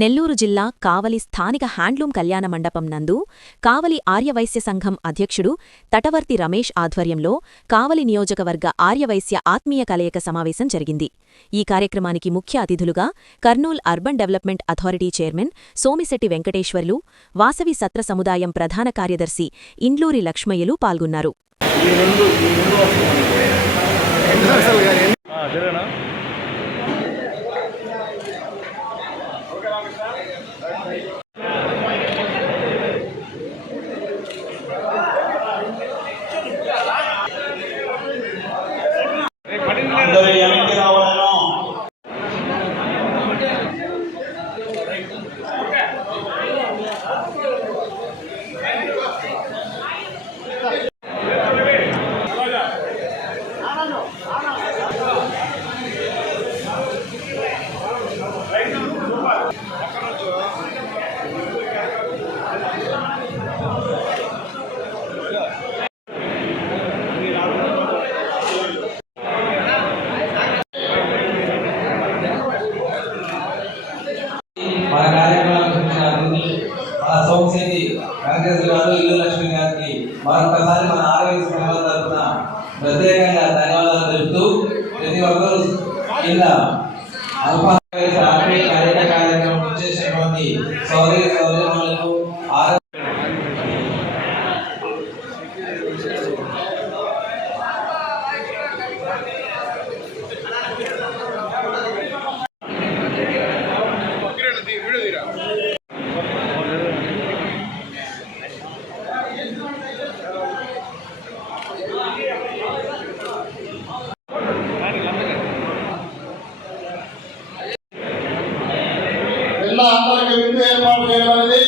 నెల్లూరు జిల్లా కావలి స్థానిక హ్యాండ్లూం కళ్యాణ మండపం నందు కావలి ఆర్యవైశ్య సంఘం అధ్యక్షుడు తటవర్తి రమేష్ ఆధ్వర్యంలో కావలి నియోజకవర్గ ఆర్యవైశ్య ఆత్మీయ కలయిక సమావేశం జరిగింది. ఈ కార్యక్రమానికి ముఖ్య అతిథులుగా Kurnool urban development authority chairman Somisetti Venkateswarlu, Vasavi సత్ర సముదాయం ప్రధాన కార్యదర్శి ఇండ్లూరి లక్ష్మయ్యలు పాల్గొన్నారు. మన కార్యక్రమానికి సోమశెట్టి వెంకటేశ్వర గారు, ఇల్లు లక్ష్మి గారికి మరొకసారి మన ఆరోగ్య సంఘం తరఫున ప్రత్యేకంగా ధన్యవాదాలు తెలుపుతూ ప్రతి ఒక్కరూ కింద ఆత్మీయ కార్యక్రమం వచ్చేసినటువంటి సోదరి సోదరులకు అందరికి విందు ఏర్పాటు చేయబడింది.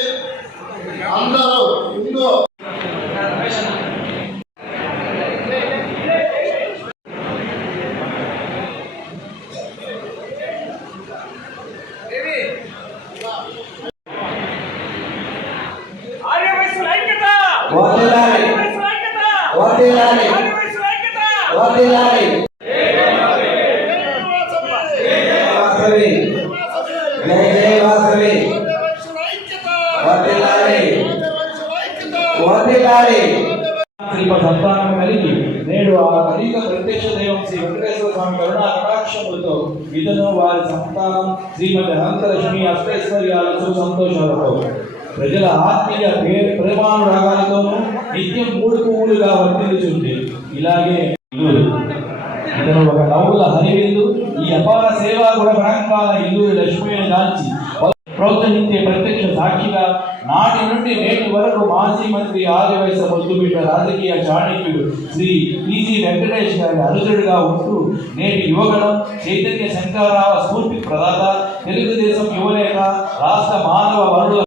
అందరూ విందు సంతానం కలిగి నేడు ఆ కలిగ ప్రత్యక్ష దైవం శ్రీ వెంకటేశ్వర స్వామి కరుణా కటాక్షములతో విధను వారి సంతానం శ్రీమతి అనంతలక్ష్మి అష్టైశ్వర్యాలతో సంతోషాలతో ప్రజల ఆత్మీయ ప్రేమానురాగాలతోనూ నిత్యం మూడుగా వర్తిల్లుచుంది. ఇలాగే ఇతను ఒక నవ్వుల హరివిందు ఈ అపార సేవా గుణ గణాంకాల ఇల్లూరి లక్ష్మిని దాల్చి ప్రోత్సహించే ప్రత్యక్ష సాక్షిగా నాటి నుండి నేటి వరకు మాజీ మంత్రి ఆర్యవైశ్య ముద్దుబిడ్డ రాజకీయ చాణక్యుడు శ్రీ టీజీ వెంకటేష్ గారి అనుచరుడుగా ఉంటూ నేటి యువగణం చైతన్య శంకరరావు స్ఫూర్తి ప్రదాత, తెలుగుదేశం యువనేత, రాష్ట్ర మానవ వనరుల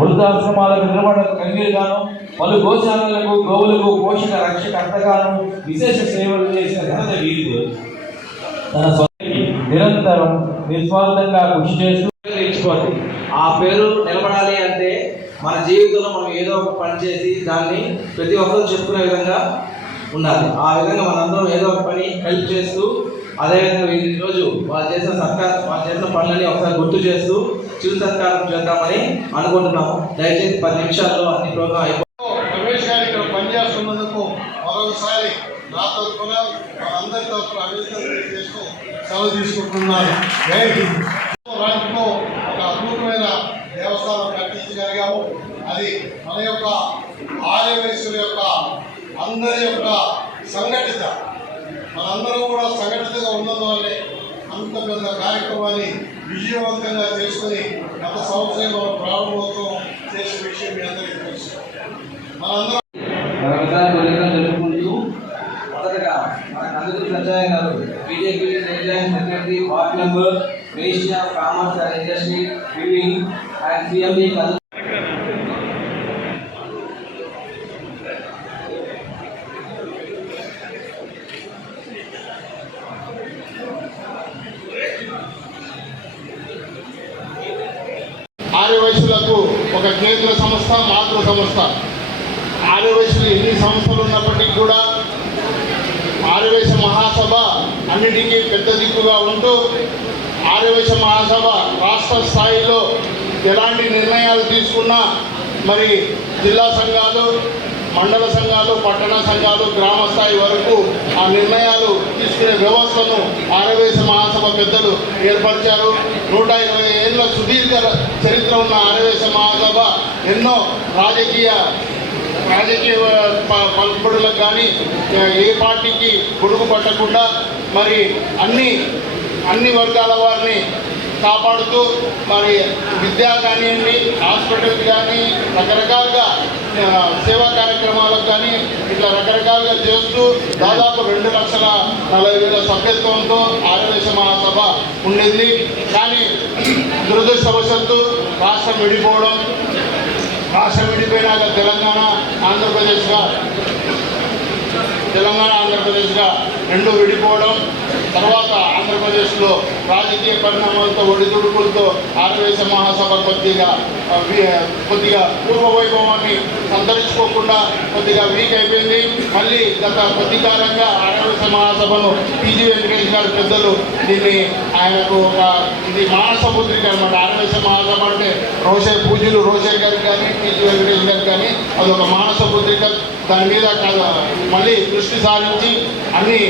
వృద్ధాశ్రమాలకు నిర్వహణకు కంగిరిగాను, పలు గోశాలలకు గోవులకు పోషక రక్షకర్తగాను విశేష సేవలు చేసిన ఘనత వీరిదే. తన స్వయానికి నిరంతరం నిస్వార్థంగా కృషి చేస్తూ ఇచ్చిపోతుంది. ఆ పేరు నిలబడాలి అంటే మన జీవితంలో మనం ఏదో ఒక పని చేసి దాన్ని ప్రతి ఒక్కరూ చెప్పుకునే విధంగా ఉండాలి. ఆ విధంగా మనందరం ఏదో ఒక పని హెల్ప్ చేస్తూ, అదేవిధంగా ఈరోజు వాళ్ళు చేసిన పనులని ఒకసారి గుర్తు చేస్తూ చిరు సత్కారం చేద్దామని అనుకుంటున్నాము. దయచేసి 10 నిమిషాల్లో అన్ని ప్రోగ్రాం రమేష్ గారు ఇక్కడ పనిచేస్తున్నందుకు మరొకసారి నా తరఫున అందరి తరఫున అభినందనలు చేస్తూ సెలవు తీసుకుంటున్నాను. రాజుతో ఒక అద్భుతమైన దేవస్థానం కట్టించగలిగాము. అది మన యొక్క ఆర్యవైశ్యుల యొక్క అందరి యొక్క సంఘటిత, మనందరం కూడా సంఘటితగా ఉన్నందువల్లే అంత పెద్ద కార్యక్రమాన్ని విజయవంతంగా చేసుకుని గత సంవత్సరం మనం ప్రారంభోత్సవం చేసిన విషయం మీ అందరికీ తెలుసు. మనందరం జరుపుకుంటూ మొదటగా మన కందుకూరి సత్యనారాయణ గారు BJP secretary, ward member, ministry of commerce and industry, building and CMD ఆర్యవైశ్యులకు ఒక కేంద్ర సంస్థ, మాతృ సంస్థ. ఆర్యవైశ్యులు ఎన్ని సంస్థలు ఉన్నప్పటికీ కూడా ఆర్యవైశ్య మహాసభ అన్నిటికీ పెద్ద దిక్కుగా ఉంటూ ఆర్యవైశ్య మహాసభ రాష్ట్ర స్థాయిలో ఎలాంటి నిర్ణయాలు తీసుకున్నా మరి జిల్లా సంఘాలు, మండల సంఘాలు, పట్టణ సంఘాలు, గ్రామ స్థాయి వరకు ఆ నిర్ణయాలు తీసుకునే వ్యవస్థను ఆర్యవైశ్య మహాసభ పెద్దలు ఏర్పరిచారు. 120 ఏళ్ళ సుదీర్ఘ చరిత్ర ఉన్న ఆర్యవైశ్య మహాసభ ఎన్నో రాజకీయ పలుకుబడులకు కానీ ఏ పార్టీకి గొడుగు పట్టకుండా మరి అన్ని వర్గాల వారిని కాపాడుతూ మరి విద్య కానివ్వండి, హాస్పిటల్ కానీ రకరకాలుగా సేవా కార్యక్రమాలకు కానీ ఇట్లా రకరకాలుగా చేస్తూ దాదాపు 2,40,000 సభ్యత్వంతో ఆర్యవైశ్య మహాసభ ఉండింది. కానీ దురదృష్టవశాత్తు రాష్ట్రం విడిపోయినాక తెలంగాణ ఆంధ్రప్రదేశ్గా రెండు విడిపోవడం, తర్వాత ఆంధ్రప్రదేశ్లో రాజకీయ పరిణామాలతో ఒడిదుడుకులతో ఆర్యవైశ్య మహాసభ కొద్దిగా పూర్వవైభవాన్ని సంతరించుకోకుండా కొద్దిగా వీక్ అయిపోయింది. మళ్ళీ గత కొద్ది కాలంగా ఆర్యవైశ్య మహాసభను టీజీ వెంకటేష్ గారు పెద్దలు దీన్ని ఆయనకు ఇది మానస పుత్రిక అనమాట. ఆర్యవైశ్య మహాసభ అంటే పూజ్యులు రోషే గారికి కానీ టీజీ వెంకటేష్ గారికి కానీ అదొక మానస పుత్రిక. దాని మీద మళ్ళీ దృష్టి సారించి అన్ని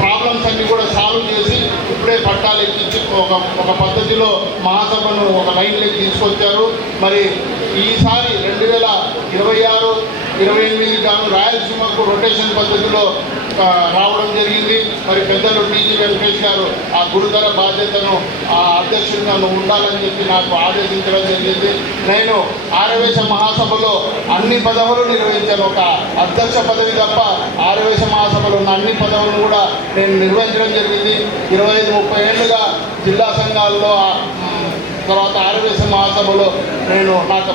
ప్రాబ్లమ్స్ అన్ని కూడా సాల్వ్ చేసి ఇప్పుడే పట్టాలు ఎక్కించి ఒక పద్ధతిలో మహాసభను ఒక లైన్లోకి తీసుకొచ్చారు. మరి ఈసారి 2026, 28 గాను రాయలసీమకు రొటేషన్ పద్ధతిలో రావడం జరిగింది. మరి పెద్దలు టీజీ వెంకటేష్ గారు ఆ గురుతర బాధ్యతను ఆ అధ్యక్షుడిగా ఉండాలని చెప్పి నాకు ఆదేశించడం జరిగింది. నేను ఆర్యవైశ్య మహాసభలో అన్ని పదవులు నిర్వహించాను. ఒక అధ్యక్ష పదవి తప్ప ఆర్యవైశ్య మహాసభలో ఉన్న అన్ని పదవులను కూడా నేను నిర్వహించడం జరిగింది. 25-30 ఏళ్ళుగా జిల్లా సంఘాల్లో తర్వాత ఆర్యవైశ్య మహాసభలో నాకు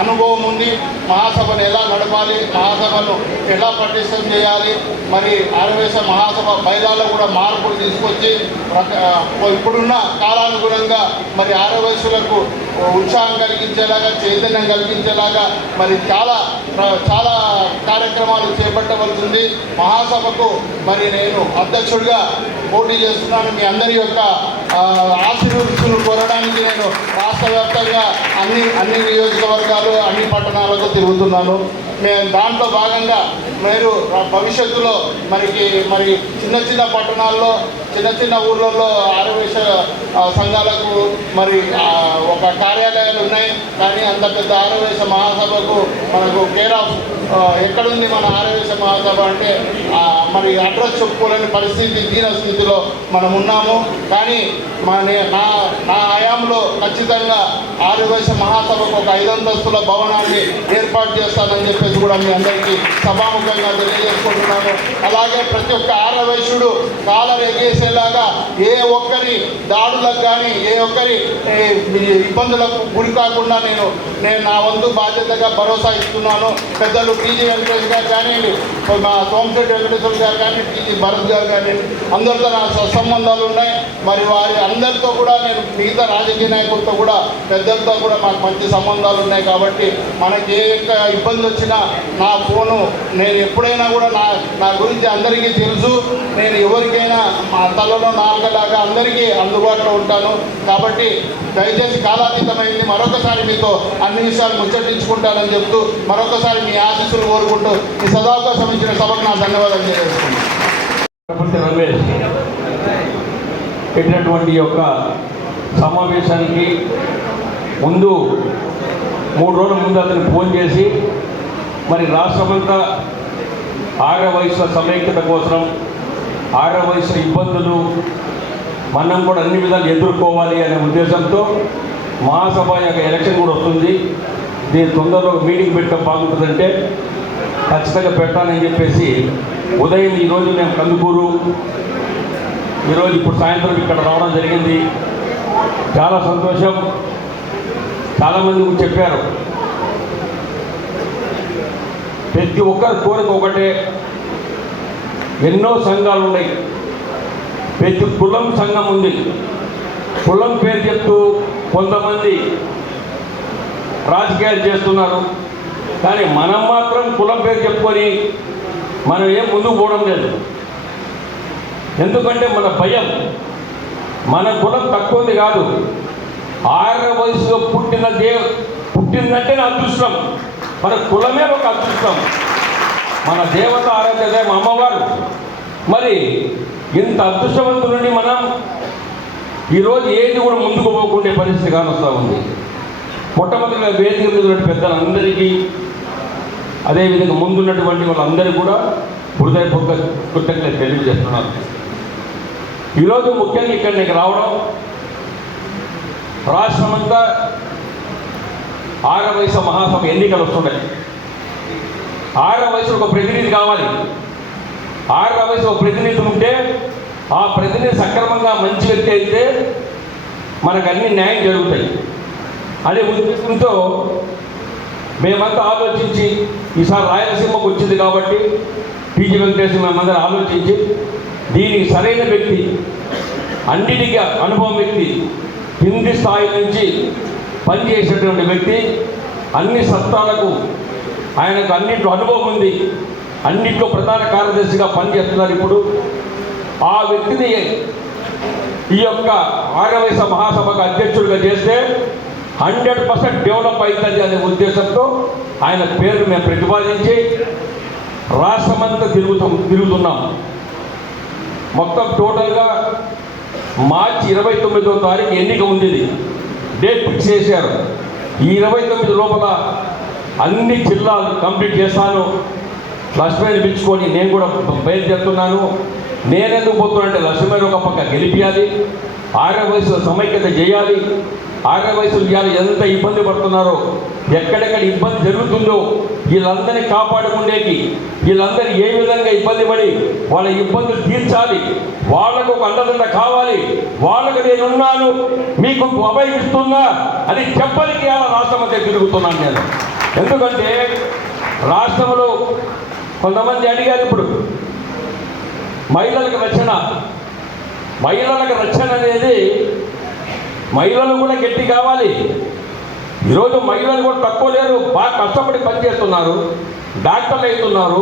అనుభవం ఉంది. మహాసభను ఎలా నడపాలి, మహాసభను ఎలా పటిష్టం చేయాలి, మరి ఆర్యవైశ్య మహాసభ బయలాలో కూడా మార్పులు తీసుకొచ్చి ఇప్పుడున్న కాలానుగుణంగా మరి ఆర్యవైశ్యులకు ఉత్సాహం కలిగించేలాగా, చైతన్యం కలిగించేలాగా మరి చాలా కార్యక్రమాలు చేపట్టవలసింది. మహాసభకు మరి నేను అధ్యక్షుడిగా పోటీ చేస్తున్నాను. మీ అందరి యొక్క ఆశీర్వదిస్తులు కోరడానికి నేను రాష్ట్ర వ్యాప్తంగా అన్ని నియోజకవర్గాలు, అన్ని పట్టణాలకు తిరుగుతున్నాను. మేము దాంట్లో భాగంగా మీరు భవిష్యత్తులో మరి చిన్న పట్టణాల్లో, చిన్న ఊర్లలో ఆర్యవైశ్య సంఘాలకు మరి ఒక కార్యాలయాలు ఉన్నాయి. కానీ అంత పెద్ద ఆర్యవైశ్య మహాసభకు మనకు కేర్ ఆఫ్ ఎక్కడుంది మన ఆర్యవైశ్య మహాసభ అంటే మరి అడ్రస్ చెప్పుకోలేని పరిస్థితి, దీన స్థితిలో మనం ఉన్నాము. కానీ నా హయాంలో ఖచ్చితంగా ఆర్యవైశ్య మహాసభకు ఒక 5 అంతస్తుల భవనాన్ని ఏర్పాటు చేస్తానని చెప్పేసి కూడా మీ అందరికీ సభాముఖంగా తెలియజేసుకుంటున్నాను. అలాగే ప్రతి ఒక్క ఆర్యవైశ్యుడు కాలర్ ఎగేసేలాగా ఏ ఒక్కరి దాడులకు కానీ ఏ ఒక్కరి ఇబ్బందులకు గురి కాకుండా నేను నా వంతు బాధ్యతగా భరోసా ఇస్తున్నాను. పెద్దలు టీజీ వెంకటేష్ గారు కానివ్వండి, మా సోమశెట్టి వెంకటేశ్వర గారు కానీ, టీజీ భరత్ గారు కానివ్వండి, అందరితో నా సత్సంబంధాలు ఉన్నాయి. మరి వారి అందరితో కూడా నేను మిగతా రాజకీయ నాయకులతో కూడా పెద్దలతో కూడా మాకు మంచి సంబంధాలు ఉన్నాయి. కాబట్టి మనకి ఏ ఇబ్బంది వచ్చినా నా ఫోను నేను ఎప్పుడైనా కూడా నా గురించి అందరికీ తెలుసు. నేను ఎవరికైనా మా తలలో నాలుగలాగా అందరికీ అందుబాటులో ఉంటాను. కాబట్టి దయచేసి కాలాతీతమైంది. మరొకసారి మీతో అన్ని విషయాలు ముచ్చటించుకుంటానని చెప్తూ మరొకసారి మీ ఆశీస్సులు కోరుకుంటూ మీ సదావకాశం ఇచ్చిన సభకు నా ధన్యవాదాలు తెలియజేస్తున్నాను. రమేష్ పెట్టినటువంటి యొక్క సమావేశానికి ముందు 3 రోజుల ముందు అతను ఫోన్ చేసి మరి రాష్ట్రమంతా ఆర్యవైశ్య సమైక్యత కోసం, ఆర్యవైశ్య ఇబ్బందులు మనం కూడా అన్ని విధాలు ఎదుర్కోవాలి అనే ఉద్దేశంతో మహాసభ యొక్క ఎలక్షన్ కూడా వస్తుంది, దీని తొందరలో మీటింగ్ పెట్టడం బాగుంటుందంటే ఖచ్చితంగా పెట్టాలని చెప్పేసి ఉదయం ఈరోజు మేము కందుకూరు, ఈరోజు ఇప్పుడు సాయంత్రం ఇక్కడ రావడం జరిగింది. చాలా సంతోషం. చాలామంది చెప్పారు, ప్రతి ఒక్కరి కోరిక ఒకటే. ఎన్నో సంఘాలు ఉన్నాయి, ప్రతి కులం సంఘం ఉంది. కులం పేరు చెప్తూ కొంతమంది రాజకీయాలు చేస్తున్నారు. కానీ మనం మాత్రం కులం పేరు చెప్పుకొని మనం ఏం ముందుకు పోవడం లేదు. ఎందుకంటే మన భయం, మన కులం తక్కువది కాదు. 6వ వయసులో పుట్టిందంటే అదృష్టం. మన కులమే ఒక అదృష్టం. మన దేవత ఆరాధ్య అమ్మవారు. మరి ఇంత అదృష్టవంతు నుండి మనం ఈరోజు ఏది కూడా ముందుకు పోకుండే పరిస్థితి కానొస్తూ ఉంది. మొట్టమొదటిగా వేదిక మీద పెద్దలందరికీ, అదేవిధంగా ముందున్నటువంటి వాళ్ళందరికీ కూడా హృదయపూర్వక కృతజ్ఞతలు తెలియజేస్తున్నారు. ఈరోజు ముఖ్యంగా ఇక్కడికి రావడం, రాష్ట్రమంతా 6వ వయసు మహాసభ ఎన్నికలు వస్తున్నాయి. 6వ వయసులో ఒక ప్రతినిధి కావాలి. 6వ వయసు ఒక ప్రతినిధి ఉంటే ఆ ప్రతినిధి సక్రమంగా మంచి వ్యక్తి అయితే మనకు అన్ని న్యాయం జరుగుతాయి అనే ఉద్దేశంతో మేమంతా ఆలోచించి, ఈసారి రాయలసీమకు వచ్చింది కాబట్టి టీజీ వెంకటేశ్వర మేమందరం ఆలోచించి దీనికి సరైన వ్యక్తి, అన్నిటికీ అనుభవం వ్యక్తి, కింది స్థాయి నుంచి పనిచేసేటువంటి వ్యక్తి, అన్ని సత్తాలకు ఆయనకు అన్నింటిలో అనుభవం ఉంది, అన్నింటిలో ప్రధాన కార్యదర్శిగా పనిచేస్తున్నారు. ఇప్పుడు ఆ వ్యక్తిని ఈ యొక్క 6వ వయసు మహాసభకు అధ్యక్షుడిగా చేస్తే 100% డెవలప్ అవుతుంది అనే ఉద్దేశంతో ఆయన పేరు మేము ప్రతిపాదించి రాష్ట్రమంతా తిరుగుతున్నాం. మొత్తం టోటల్గా మార్చి 29వ తారీఖు ఎన్నిక ఉంది. డేట్ ఫిక్స్ చేశారు. ఈ 29 లోపల అన్ని జిల్లాలు కంప్లీట్ చేస్తాను. లక్ష్మీని పిలుచుకొని నేను కూడా బయలుదేరుతున్నాను. నేనెందుకు పోతున్నానంటే లక్ష్మీని ఒక పక్క గెలిపించాలి, 6వ వయసులో సమైక్యత చేయాలి. 6వ వయసులో ఇవాళ ఎంత ఇబ్బంది పడుతున్నారో, ఎక్కడెక్కడ ఇబ్బంది జరుగుతుందో వీళ్ళందరినీ కాపాడుకునేకి, వీళ్ళందరూ ఏ విధంగా ఇబ్బంది పడి వాళ్ళ ఇబ్బందులు తీర్చాలి, వాళ్ళకు ఒక అండదండ కావాలి, వాళ్ళకు నేనున్నాను, మీకు అభయం ఇస్తున్నా అని చెప్పడానికి ఇవాళ రాష్ట్రం అంతా తిరుగుతున్నాను నేను. ఎందుకంటే రాష్ట్రంలో కొంతమంది అడిగారు, ఇప్పుడు మహిళలకు రక్షణ అనేది మహిళలు కూడా గట్టి కావాలి. ఈరోజు మహిళలు కూడా తక్కువ లేరు, బాగా కష్టపడి పనిచేస్తున్నారు, డాక్టర్లు అవుతున్నారు,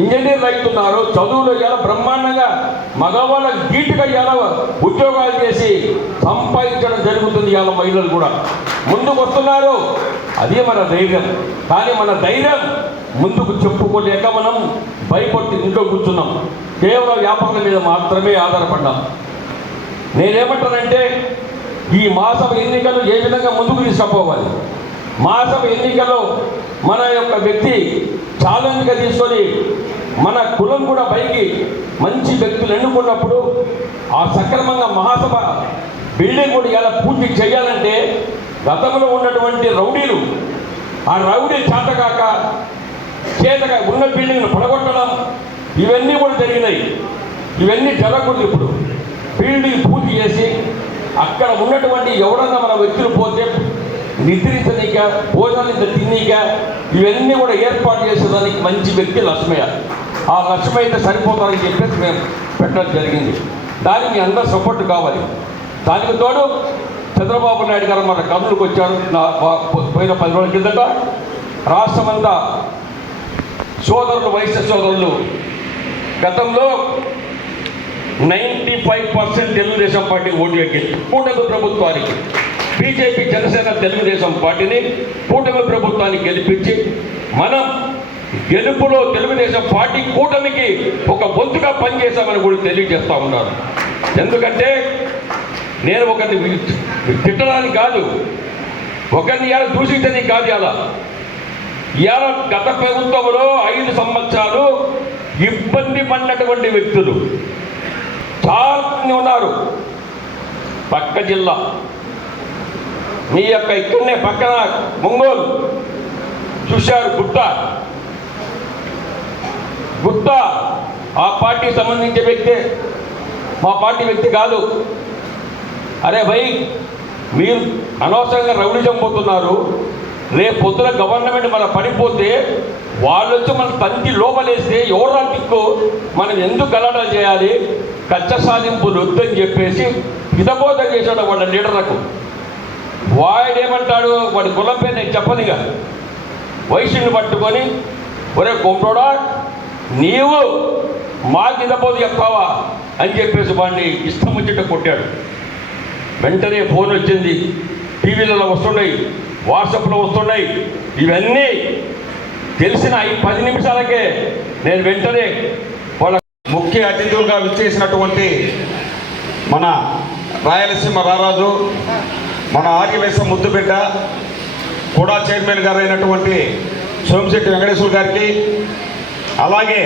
ఇంజనీర్లు అవుతున్నారు, చదువులు ఇలా బ్రహ్మాండంగా మగవాళ్ళ ధీటుగా ఇలా ఉద్యోగాలు చేసి సంపాదించడం జరుగుతుంది. ఇవాళ మహిళలు కూడా ముందుకు వస్తున్నారు. అదే మన ధైర్యం. కానీ మన ధైర్యం ముందుకు చెప్పుకోలేక మనం భయపడి ఇంట్లో కూర్చున్నాం. కేవలం వ్యాపారం మీద మాత్రమే ఆధారపడ్డాం. నేనేమంటానంటే ఈ మహాసభ ఎన్నికలు ఏ విధంగా ముందుకు తీసుకుపోవాలి, మహాసభ ఎన్నికల్లో మన యొక్క వ్యక్తి ఛాలెంజ్గా తీసుకొని మన కులం కూడా పైకి మంచి వ్యక్తులు ఎన్నుకున్నప్పుడు ఆ సక్రమంగా మహాసభ బిల్డింగ్ కూడా ఇలా పూర్తి చేయాలంటే గతంలో ఉన్నటువంటి రౌడీలు, ఆ రౌడీలు చేతగా ఉన్న బిల్డింగ్ను పడగొట్టడం ఇవన్నీ కూడా జరిగినాయి. ఇవన్నీ జరగకూడదు. ఇప్పుడు బిల్డింగ్ పూర్తి చేసి అక్కడ ఉన్నటువంటి ఎవరన్నా మన వ్యక్తులు పోతే నిద్రించనీక, భోజనాలు తిన్నీక ఇవన్నీ కూడా ఏర్పాటు చేసేదానికి మంచి వ్యక్తి లక్ష్మయ్య. ఆ లక్ష్మయ్య అయితే సరిపోతారని చెప్పేసి మేము పెట్టడం జరిగింది. దానికి మీ అందరూ సపోర్ట్ కావాలి. దానికి తోడు చంద్రబాబు నాయుడు గారు మన కర్నూలుకు వచ్చారు. పోయిన 10 రోజుల కిందట రాష్ట్రమంతా వైశ్య సోదరులు గతంలో 95% తెలుగుదేశం పార్టీ ఓటు ఎక్కింది కూటమి ప్రభుత్వానికి. బీజేపీ, జనసేన, తెలుగుదేశం పార్టీని కూటమి ప్రభుత్వానికి గెలిపించి మనం గెలుపులో తెలుగుదేశం పార్టీ కూటమికి ఒక వంతుగా పనిచేశామని కూడా తెలియజేస్తూ ఉన్నారు. ఎందుకంటే నేను ఒకరిని తిట్టడానికి కాదు, ఒకరిని ఇలా దూషించడానికి కాదు. ఇవాళ గత ప్రభుత్వంలో 5 సంవత్సరాలు ఇబ్బంది పడినటువంటి వ్యక్తులు చాలా మంది ఉన్నారు. పక్క జిల్లా మీ యొక్క ఇక్కడనే పక్కన ఒంగోలు చూశారు. గుత్త ఆ పార్టీకి సంబంధించే వ్యక్తే, మా పార్టీ వ్యక్తి కాదు. అరే భయ్, మీరు అనవసరంగా రౌడీజం పోతున్నారు. రేపు పొద్దున గవర్నమెంట్ మన పడిపోతే వాళ్ళు వచ్చి మన తంతి లోపలేస్తే ఎవరు దిక్కు, మనం ఎందుకు గలాటలు చేయాలి, కచ్చ సాధింపులు వద్దని చెప్పేసి హితబోధన చేశాడు వాళ్ళ లీడర్లకు. వాడేమంటాడు, వాడి కులం పేరు నేను చెప్పనిగా, వైశ్యుని పట్టుకొని ఒరే కొంటోడా నీవు మాకు ఇదపోదు చెప్పావా అని చెప్పేసి వాడిని ఇష్టం వచ్చేట కొట్టాడు. వెంటనే ఫోన్ వచ్చింది, టీవీలలో వస్తున్నాయి, వాట్సాప్లో వస్తున్నాయి. ఇవన్నీ తెలిసిన 10 నిమిషాలకే నేను వెంటనే వాళ్ళ ముఖ్య అతిథులుగా విచ్చేసినటువంటి మన రాయలసీమ రారాజు, మన ఆర్యవైశ్య ముద్దుబిడ్డ, కూడా చైర్మన్ గారు అయినటువంటి సోమిశెట్టి వెంకటేశ్వర గారికి, అలాగే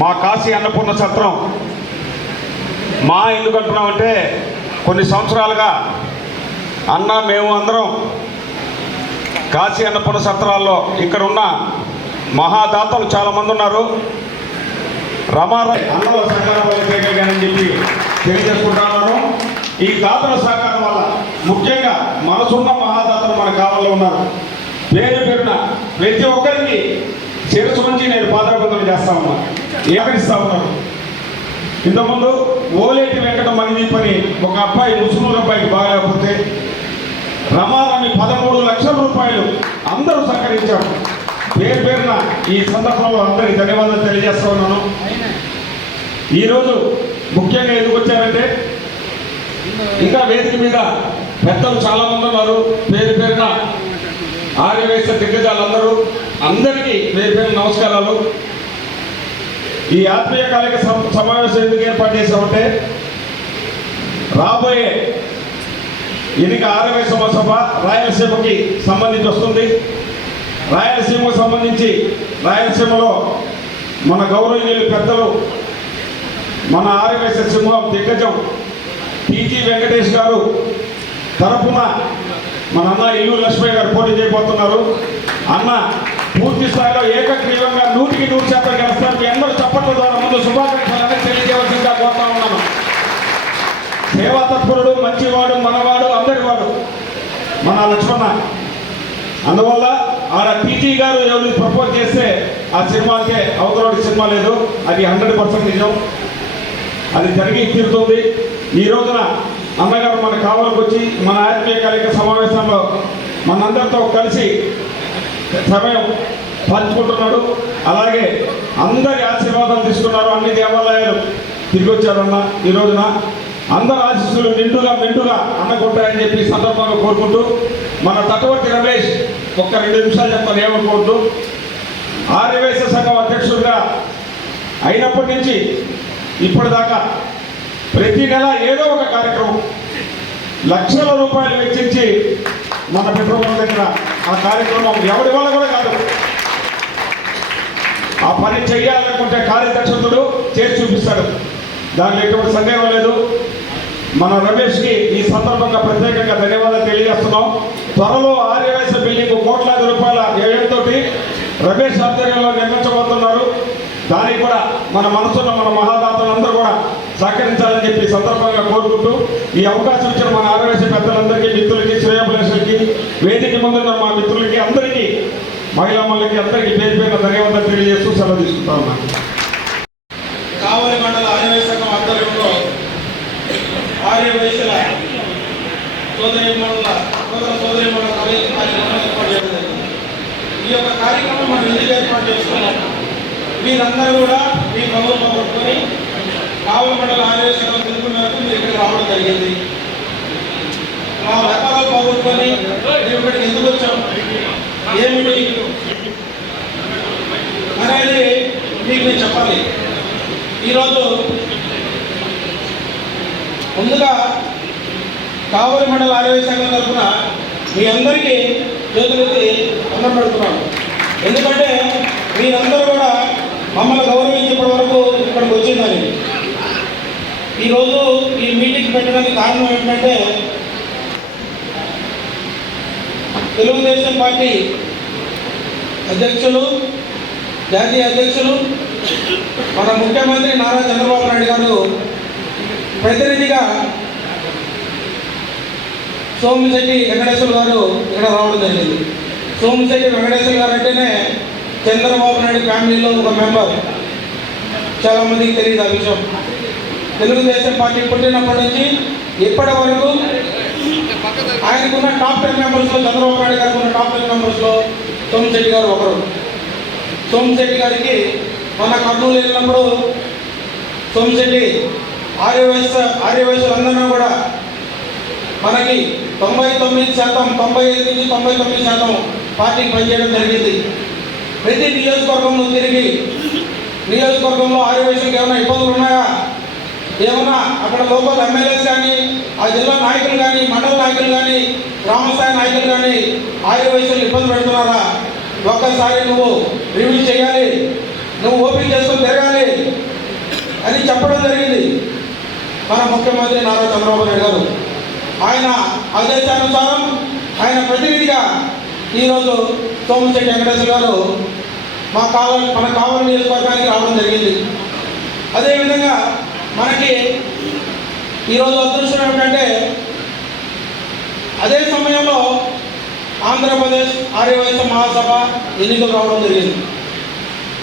మా కాశీ అన్నపూర్ణ సత్రం, మా ఎందుకు అంటున్నామంటే కొన్ని సంవత్సరాలుగా అన్న మేము అందరం కాశీ అన్నపూర్ణ సత్రాల్లో ఇక్కడ ఉన్న మహాదాతలు చాలామంది ఉన్నారు. రమారావు అన్నల సహకారం వల్ల చేయగలిగానని చెప్పి తెలియజేసుకుంటున్నాను. ఈ దాతల సహకారం వల్ల ముఖ్యంగా మనసున్న మహాదాతలు మన కాలంలో ఉన్నారు. పేరు పేరున ప్రతి ఒక్కరికి శిరస్సు నుంచి నేను పాదాభివందనం చేస్తా ఉన్నాను, ఏకరిస్తా ఉన్నాను. ఇంతకుముందు ఓలేటి వెంకట మణిదీప్ అని ఒక అబ్బాయి, ముస్లిం అబ్బాయికి బాగలేకపోతే రమారామి 13 లక్షల రూపాయలు అందరూ సహకరించారు. పేరు పేరున ఈ సందర్భంలో అందరికీ ధన్యవాదాలు తెలియజేస్తా ఉన్నాను. ఈరోజు ముఖ్యంగా ఎందుకు వచ్చారంటే, ఇంకా వేదిక మీద పెద్దలు చాలామంది ఉన్నారు. పేరు పేరున ఆర్యవైశ్య దిగ్గజాలందరూ, అందరికీ పేరు పేరు నమస్కారాలు. ఈ ఆత్మీయ కార్యక సమావేశం ఎందుకు ఏర్పాటు చేశామంటే, రాబోయే ఎన్నిక ఆర్యవైశ్య సభ రాయలసీమకి సంబంధించి వస్తుంది. రాయలసీమకు సంబంధించి రాయలసీమలో మన గౌరవనీయులు పెద్దలు, మన ఆర్యవైశ్య సింహం దిగ్గజం టీజీ వెంకటేష్ గారు తరఫున మన అన్న ఇల్లు లక్ష్మయ్య గారు పోటీ చేయబోతున్నారు. అన్న పూర్తి స్థాయిలో ఏకగ్రీవంగా 100% గెలుస్తారు. మీ అందరూ చప్పట్ల ద్వారా ముందు శుభాకాంక్షలు తెలియజేయవలసిందిగా కోరుతా ఉన్నాను. సేవా తత్పరుడు, మంచివాడు, మనవాడు, అందరివాడు మన లక్ష్మణ. అందువల్ల ఆడ టీజీ గారు ఎవరు ప్రపోజ్ చేస్తే ఆ సినిమాకే అవతలవాడి సినిమా లేదు, అది 100% నిజం, అది జరిగి తీరుతుంది. ఈ రోజున అన్నగారు మన కావలకు వచ్చి మన ఆత్మీయ కార్యక్రమ సమావేశంలో మనందరితో కలిసి సమయం పంచుకుంటున్నాడు. అలాగే అందరి ఆశీర్వాదాలు తీసుకున్నారు. అన్ని దేవాలయాలు తిరిగి వచ్చారన్న. ఈ రోజున అందరి ఆశీస్సులు నిండుగా మెండుగా అన్నకుంటాయని చెప్పి సందర్భంగా కోరుకుంటూ, మన తటవర్తి రమేష్ ఒక్క 2 నిమిషాలు చెప్తాను ఏమనుకోవద్దు. ఆర్యవైశ్య సంఘం అధ్యక్షుడిగా అయినప్పటి నుంచి ఇప్పటిదాకా ప్రతి నెల ఏదో ఒక కార్యక్రమం లక్షల రూపాయలు వెచ్చించి మన పెట్రోల్ దగ్గర ఆ కార్యక్రమం ఎవరి వల్ల కూడా కాదు, ఆ పని చేయాలనుకుంటే కార్యదక్షతుడు చేసి చూపిస్తాడు. దాంట్లో ఎటువంటి సందేహం లేదు. మన రమేష్కి ఈ సందర్భంగా ప్రత్యేకంగా ధన్యవాదాలు తెలియజేస్తున్నాం. త్వరలో ఆర్యవైశ్య బిల్డింగ్ కోట్లాది రూపాయల వ్యయంతో రమేష్ ఆధ్వర్యంలో నిర్మించబోతున్నారు. దానికి కూడా మన మనసున్న మన మహాదాతలందరూ కూడా సహకరించాలని చెప్పి సందర్భంగా కోరుకుంటూ, ఈ అవకాశం ఇచ్చిన మన ఆర్యవైశ్య పెద్దలందరికీ, మిత్రులకి, శ్రేయోభిలాషులకి, వేదిక ముందున్న మా మిత్రులకి అందరికీ, మహిళమ్మలకి అందరికీ పేరు పేరున ధన్యవాదాలు తెలియజేస్తూ సెలవు తీసుకుంటా ఉన్నాను. కావలి మండల ఆర్యవైశ్య సంఘం ఆధ్వర్యంలో ఆర్యవైశ్యుల సోదరీమణుల కార్యక్రమం ఏర్పాటు చేయడం జరిగింది. ఈ యొక్క కార్యక్రమం మనం ఎందుకు ఏర్పాటు చేసుకున్నాం, మీరందరూ కూడా మీ ప్రభుత్వం పట్టుకొని కావలి మండల ఆర్యవైశ్య సంఘం పిలుపు మేరకు మీరు ఇక్కడికి రావడం జరిగింది. మా వ్యాపారాలు పోగొట్టుకొని మేము ఇక్కడికి ఎందుకు వచ్చాం, ఏమిటి అనేది మీకు నేను చెప్పాలి. ఈరోజు ముందుగా కావలి మండల ఆర్యవైశ్య సంఘం తరఫున మీ అందరికీ చేతులెత్తి అన్నం పెడుతున్నాను. ఎందుకంటే మీరందరూ కూడా మమ్మల్ని గౌరవించి ఇప్పటి వరకు ఇక్కడికి వచ్చిందని. ఈరోజు ఈ మీటింగ్ పెట్టడానికి కారణం ఏంటంటే, తెలుగుదేశం పార్టీ అధ్యక్షులు, జాతీయ అధ్యక్షులు, మన ముఖ్యమంత్రి నారా చంద్రబాబు నాయుడు గారు ప్రతినిధిగా సోమిశెట్టి వెంకటేశ్వర గారు ఇక్కడ రావడం జరిగింది. సోమిశెట్టి వెంకటేశ్వర గారు అంటేనే చంద్రబాబు నాయుడు ఫ్యామిలీలో ఒక మెంబర్. చాలామందికి తెలియదు ఆ విషయం. తెలుగుదేశం పార్టీ పుట్టినప్పటి నుంచి ఇప్పటి వరకు ఆయనకున్న టాప్ 10 మెంబర్స్లో, చంద్రబాబు నాయుడు గారికి ఉన్న టాప్ 10 మెంబర్స్లో సోమిశెట్టి గారు ఒకరు. సోమిశెట్టి గారికి మొన్న కర్నూలు వెళ్ళినప్పుడు సోమిశెట్టి ఆర్యవైశ్యులందరూ కూడా మనకి 99%, 95 నుంచి 99% పార్టీకి పనిచేయడం జరిగింది. ప్రతి నియోజకవర్గంలో తిరిగి నియోజకవర్గంలో ఆర్యవైశ్యులకు ఏమైనా ఇబ్బందులు ఉన్నాయా, ఏమన్నా అక్కడ లోకల్ ఎమ్మెల్యేస్ కానీ, ఆ జిల్లా నాయకులు కానీ, మండల నాయకులు కానీ, గ్రామస్థాయి నాయకులు కానీ ఆర్యవైశ్యులు ఇబ్బంది పెడుతున్నారా, ఒక్కసారి నువ్వు రివ్యూ చేయాలి, నువ్వు ఓపెన్ చేసుకొని తిరగాలి అని చెప్పడం జరిగింది మన ముఖ్యమంత్రి నారా చంద్రబాబు నాయుడు గారు. ఆయన ఆదేశానుసారం ఆయన ప్రతినిధిగా ఈరోజు సోమిశెట్టి వెంకటేశ్వర గారు మన కావలి నియోజకవర్గానికి రావడం జరిగింది. అదేవిధంగా మనకి ఈరోజు అదృష్టం ఏమిటంటే అదే సమయంలో ఆంధ్రప్రదేశ్ ఆర్యవైశ్య మహాసభ ఎన్నికలు రావడం జరిగింది.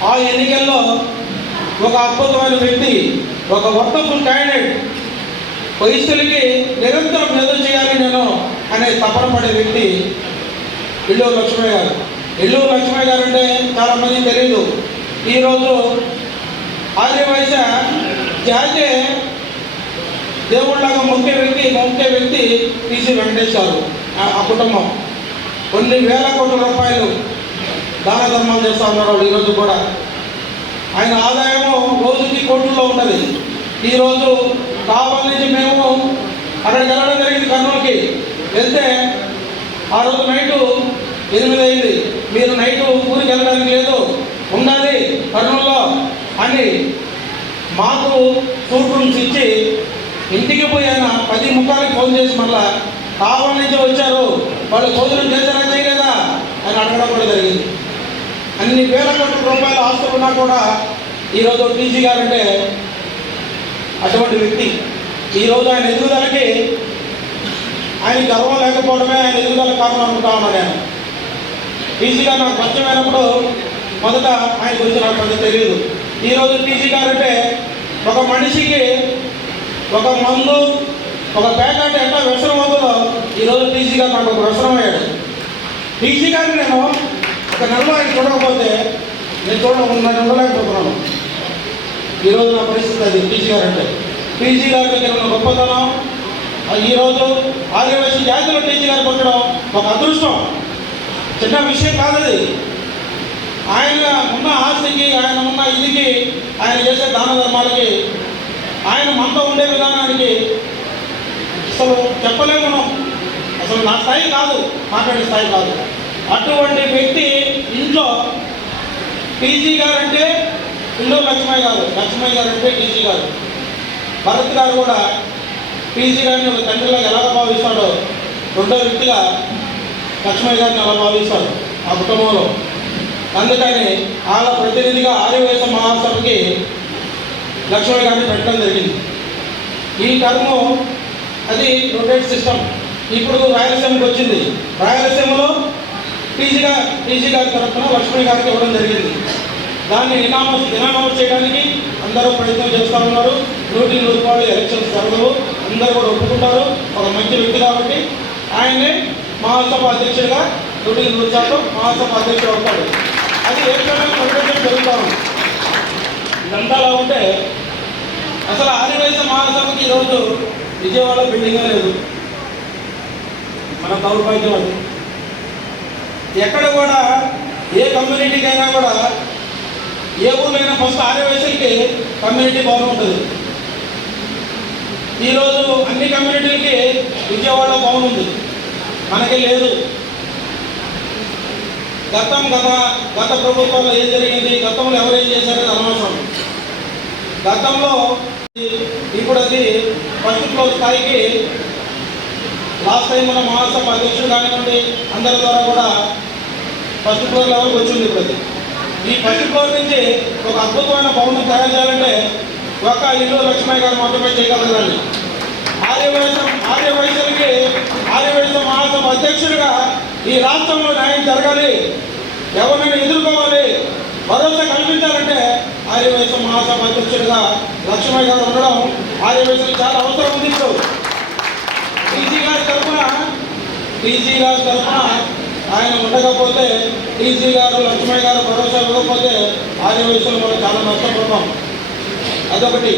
ఆ ఎన్నికల్లో ఒక అద్భుతమైన వ్యక్తి, ఒక వర్తఫుల్ క్యాండిడేట్, వైశ్యులకి నిరంతరం ఎదురు చేయాలి నేను అనే తపన పడే వ్యక్తి ఇల్లూరు లక్ష్మయ్య గారు. ఇల్లూరు లక్ష్మయ్య గారు అంటే చాలామంది తెలియదు. ఈరోజు ఆర్యవైశ్య జాతే దేవుళ్ళగా ముఖ్య వ్యక్తి టీసీ వెంకటేష్ గారు. ఆ కుటుంబం కొన్ని వేల కోట్ల రూపాయలు దాన ధర్మాలు చేస్తూ ఉన్నారు వాళ్ళు ఈరోజు కూడా. ఆయన ఆదాయము రోజుకి కోట్లలో ఉన్నది. ఈరోజు కావాలి నుంచి మేము అక్కడికి వెళ్ళడం జరిగింది, కర్నూలుకి వెళ్తే ఆ రోజు నైటు 8 అయింది. మీరు నైటు ఊరికి వెళ్ళడానికి లేదు, ఉండాలి కర్నూలులో అని మాకు సూట్ రూమ్స్ ఇచ్చి ఇంటికి పోయి ఆయన 10:30కి ఫోన్ చేసి మళ్ళా కావాలి నుంచి వచ్చారు, వాళ్ళు భోజనం చేశారా చేయలేదా అని అడగడం కూడా జరిగింది. అన్ని వేల కోట్ల రూపాయల ఆస్తులు ఉన్నా కూడా ఈరోజు టీసీ గారు అంటే అటువంటి వ్యక్తి. ఈరోజు ఆయన ఎదుగుదలకి ఆయన గర్వం లేకపోవడమే ఆయన ఎదుగుదల కారణం అనుకుంటా ఉన్నాను నేను. టీసీ గారు నాకు పరిచయం అయినప్పుడు మొదట ఆయన గురించి నాకు కొంచెం తెలియదు. ఈరోజు టీసీ గారు అంటే ఒక మనిషికి ఒక మందు, ఒక ప్యాకెట్ ఎట్లా వ్యసనం అవుతుందో ఈరోజు టీసీ గారు నాకు ఒక వ్యసనం అయ్యాడు. టీసీ గారిని నేను ఒక నెలలో ఆయన చూడకపోతే నేను ఉండలేకపోతున్నాను. ఈరోజు నా పరిస్థితి అది. టీసీ గారు అంటే టీసీ గారి దగ్గర ఉన్న గొప్పతనం, ఈరోజు ఆదివాసీ జాతిలో టీసీ గారు పుట్టడం ఒక అదృష్టం, చిన్న విషయం కాదది. ఆయన ఉన్న ఆస్తికి, ఆయన ఉన్న ఇదికి, ఆయన చేసే దాన ధర్మాలకి, ఆయన మనతో ఉండే విధానానికి అసలు చెప్పలేము మనం. అసలు నా స్థాయి కాదు, మాట్లాడే స్థాయి కాదు. అటువంటి వ్యక్తి ఇంట్లో టీసీ గారు అంటే ఇల్లూరు లక్ష్మయ్య గారు, లక్ష్మయ్య గారు అంటే టీసీ గారు. భరత్ గారు కూడా టీసీ గారిని ఒక తండ్రిలో ఎలా భావిస్తాడో రెండో వ్యక్తిగా లక్ష్మయ్య గారిని అలా భావిస్తాడు ఆ కుటుంబంలో. అందుకని వాళ్ళ ప్రతినిధిగా ఆర్యవైశ్య మహాసభకి లక్ష్మయ్య గారిని పెట్టడం జరిగింది. ఈ టర్ము అది రొటేట్ సిస్టమ్. ఇప్పుడు రాయలసీమకి వచ్చింది. రాయలసీమలో టీసీ గారి తరఫున లక్ష్మయ్య గారికి ఇవ్వడం జరిగింది. దాన్ని ఇనామస్ చేయడానికి అందరూ ప్రయత్నం చేస్తూ ఉన్నారు. 100% ఎలక్షన్స్ జరగవు, అందరూ కూడా ఒప్పుకుంటారు. ఒక మంచి వ్యక్తి కాబట్టి ఆయనే మహాసభ అధ్యక్షుడిగా 100% మహాసభ అధ్యక్షుడు అవుతాడు. అది ఏప్రిల్ ప్రకటించడం జరుగుతాము. ఇదంతా అలా ఉంటే అసలు ఆదివాసీ మహాసభకి ఈరోజు విజయవాడ బిల్డింగ్ లేదు. మన దౌర్భాగ్యం అది. ఎక్కడ కూడా ఏ కమ్యూనిటీకైనా కూడా, ఏ ఊళ్ళైనా ఫస్ట్ ఆదివాసీలకి కమ్యూనిటీ భవనం ఉంటుంది. ఈరోజు అన్ని కమ్యూనిటీలకి విజయవాడలో భవనం ఉంది, మనకి లేదు. గత ప్రభుత్వంలో ఏం జరిగింది, గతంలో ఎవరేం చేశారని అనవసరం. గతంలో ఇప్పుడు అది ఫస్ట్ ఫ్లోర్ స్థాయికి లాస్ట్ టైం మన మహాసభ అధ్యక్షుడు కానివ్వండి అందరి ద్వారా కూడా ఫస్ట్ ఫ్లోర్ లెవెల్కి వచ్చింది. ఇప్పుడు అది ఈ ఫస్ట్ ఫ్లోర్ నుంచి ఒక అద్భుతమైన భవనం తయారు చేయాలంటే ఒక ఇల్లూరు లక్ష్మయ్య గారు మాత్రమే చేయగలగాలి. ఆర్యవైశ్యులకి ఆర్యవైశ్య మహాసభ అధ్యక్షుడిగా ఈ రాష్ట్రంలో న్యాయం జరగాలి, ఎవరినైనా ఎదుర్కోవాలి, భరోసా కల్పించాలంటే ఆర్యవైశ్య మహాసభ అధ్యక్షుడిగా లక్ష్మయ్య గారు ఉండడం ఆర్యవైశ్యులకు చాలా అవసరం ఉంది. ఇప్పుడు టీసీ గారి తరఫున ఆయన ఉండకపోతే టీసీ గారు లక్ష్మయ్య గారు భరోసా ఇవ్వకపోతే ఆర్యవైశ్యులు మనం చాలా నష్టపోతాం. అదొకటి.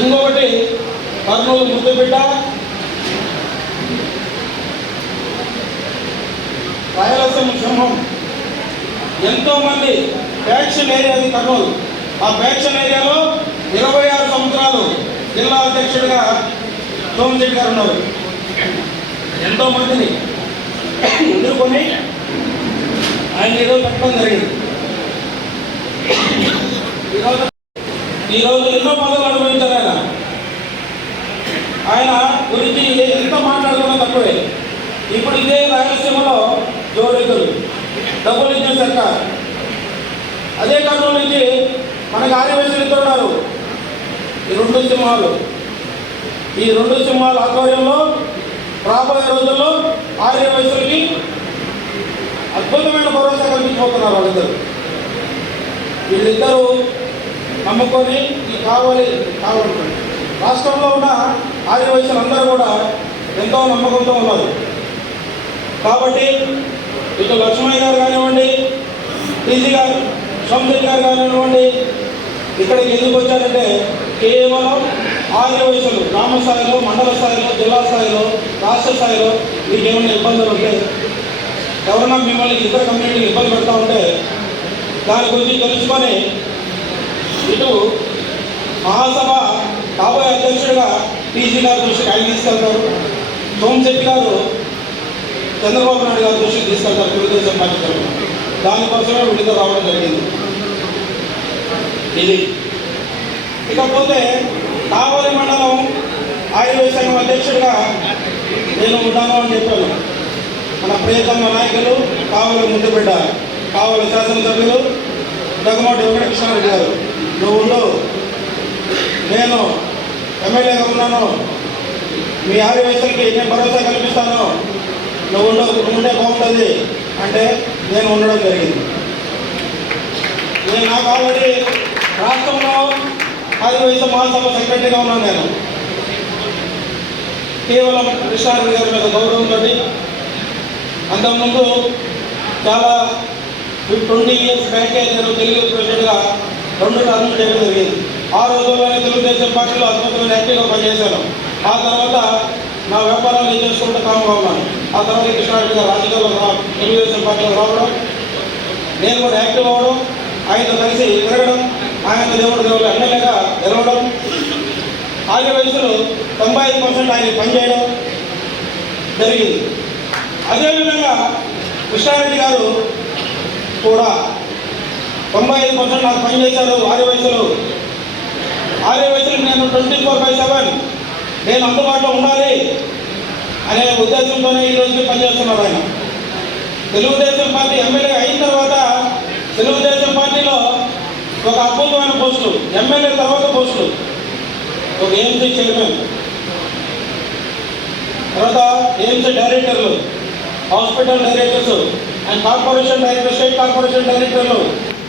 ఇంకొకటి కర్నూలు ముద్దుబిడ్డ, రాయలసీమ సింహం. ఎంతోమంది ఫ్యాక్షన్ ఏరియాది కర్నూలు. ఆ ఫ్యాక్షన్ ఏరియాలో 26 సంవత్సరాలు జిల్లా అధ్యక్షుడిగా సోమశెట్టి గారు ఉన్నారు. ఎంతోమందిని ఎదుర్కొని ఆయన ఈరోజు పెట్టడం జరిగింది. ఈరోజు ఎన్నో పదవులు అనుభవించారు ఆయన. ఆయన గురించి ఎంత మాట్లాడుకున్నా తక్కువే. ఇప్పుడు ఇదే రాయలసీమలో జోడెదురు డబ్బులు ఇచ్చే సర్కార్. అదే కర్నూలు నుంచి మనకు ఆర్యవైశ్యులు ఇద్దరు ఉన్నారు. ఈ 2 సింహాలు. ఈ 2 సింహాల ఆధ్వర్యంలో రాబోయే రోజుల్లో ఆర్యవైశ్యులకి అద్భుతమైన భరోసా కల్పించబోతున్నారు వాళ్ళిద్దరు. వీళ్ళిద్దరూ నమ్ముకొని ఈ కావాలి రాష్ట్రంలో ఉన్న ఆర్యవైశ్యులందరూ కూడా ఎంతో నమ్మకంతో ఉన్నారు. కాబట్టి ఇటు లక్ష్మయ్య గారు కానివ్వండి, టీజీ గారు సోమశెట్టి గారు కానివ్వండి, ఇక్కడికి ఎందుకు వచ్చారంటే కేవలం ఆర్యవైశ్యులు గ్రామ స్థాయిలో, మండల స్థాయిలో, జిల్లా స్థాయిలో, రాష్ట్ర స్థాయిలో మీకు ఏమైనా ఇబ్బందులు ఉంటే, ఎవరైనా మిమ్మల్ని ఇతర కమ్యూనిటీలు ఇబ్బంది పెడతా ఉంటే దాని గురించి తెలుసుకొని ఇటు మహాసభ కాబోయే అధ్యక్షుడిగా టీజీ గారి దృష్టికి ఆయన తీసుకెళ్తారు. సోమశెట్టి గారు చంద్రబాబు నాయుడు గారి దృష్టికి తీసుకెళ్తారు తెలుగుదేశం పార్టీ తరఫున. దానికోసమే విడుదల రావడం జరిగింది. ఇది ఇకపోతే కావలి మండలం ఆర్యవైశ్య సంఘం అధ్యక్షుడిగా నేను ఉంటాను అని చెప్పాను. మన ప్రియతమ నాయకులు కావలి ముద్దుబిడ్డ, కావలి శాసనసభ్యులు దగ్గుమాటి వెంకటకృష్ణారెడ్డి గారు, నువ్వు ఉండు, నేను ఎమ్మెల్యేగా ఉన్నాను, మీ ఆర్యవైశ్యులకి నేను భరోసా కల్పిస్తాను, నువ్వు ఉంటే బాగుంటుంది అంటే నేను ఉండడం జరిగింది. నాకు ఆల్రెడీ రాష్ట్రంలో ఆర్యవైశ్య మహాసభ సెక్రటరీగా ఉన్నాను. నేను కేవలం కృష్ణారెడ్డి గారి మీద గౌరవంతో అంతకుముందు చాలా 20 years బ్యాకే నేను తెలుగు ప్రెసిడెంట్గా 2 టర్మ్స్ చేయడం జరిగింది. ఆ రోజుల్లోనే తెలుగుదేశం పార్టీలో అద్భుతమైన యాక్టివ్గా పనిచేశాను. ఆ తర్వాత నా వ్యాపారాలు నేను చేసుకుంటూ కాముగా ఉన్నాను. ఆ తర్వాత కృష్ణారెడ్డి గారు రాజకీయాల్లో తెలుగుదేశం పార్టీలో రావడం, నేను కూడా యాక్టివ్ అవ్వడం, ఆయనతో కలిసి తిరగడం, ఆయన దేవుడు దేవుడు ఎమ్మెల్యేగా గెలవడం, ఆర్యవైశ్యులు 95% ఆయన పనిచేయడం జరిగింది. అదేవిధంగా కృష్ణారెడ్డి గారు కూడా 95% నాకు పనిచేశారు. ఆర్యవైశ్యులకు నేను 24/7 నేను అందుబాటులో ఉండాలి అనే ఉద్దేశంతోనే ఈ రోజుకి పనిచేస్తున్నారు ఆయన. తెలుగుదేశం పార్టీ ఎమ్మెల్యే అయిన తర్వాత తెలుగుదేశం పార్టీలో ఒక అద్భుతమైన పోస్టులు, ఎమ్మెల్యే తర్వాత పోస్టులు, ఒక ఏఎంసీ చైర్మన్, తర్వాత ఏఎంసీ డైరెక్టర్లు, hospital directors and corporation director, state corporation డైరెక్టర్లు,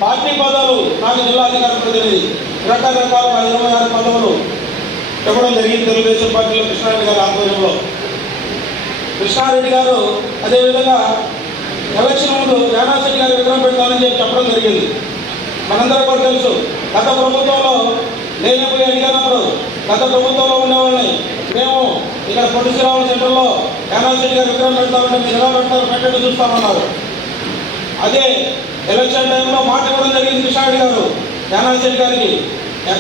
పార్టీ పదవులు, నాకు జిల్లా అధికార ప్రతినిధి, రకరకాల 26 పదవులు ఇవ్వడం జరిగింది తెలుగుదేశం పార్టీలో కృష్ణారెడ్డి గారి ఆధ్వర్యంలో. కృష్ణారెడ్డి గారు అదేవిధంగా ఎలక్షన్ ముందు యానాశెట్టి గారి విగ్రహం పెడతానని చెప్పడం జరిగింది. మనందరూ కూడా తెలుసు, గత ప్రభుత్వంలో నేను పోయి అడిగినప్పుడు గత ప్రభుత్వంలో ఉండేవాళ్ళని మేము ఇక్కడ పొట్టి శ్రీరాములు సెంటర్లో యానాశెట్టి గారి విగ్రహం పెడతామంటే మీరు ఎలా పెడతారు, పెట్టండి చూస్తామన్నారు. అదే ఎలక్షన్ టైంలో మాట ఇవ్వడం జరిగింది కృష్ణారెడ్డి గారు యానాశెట్టి గారికి.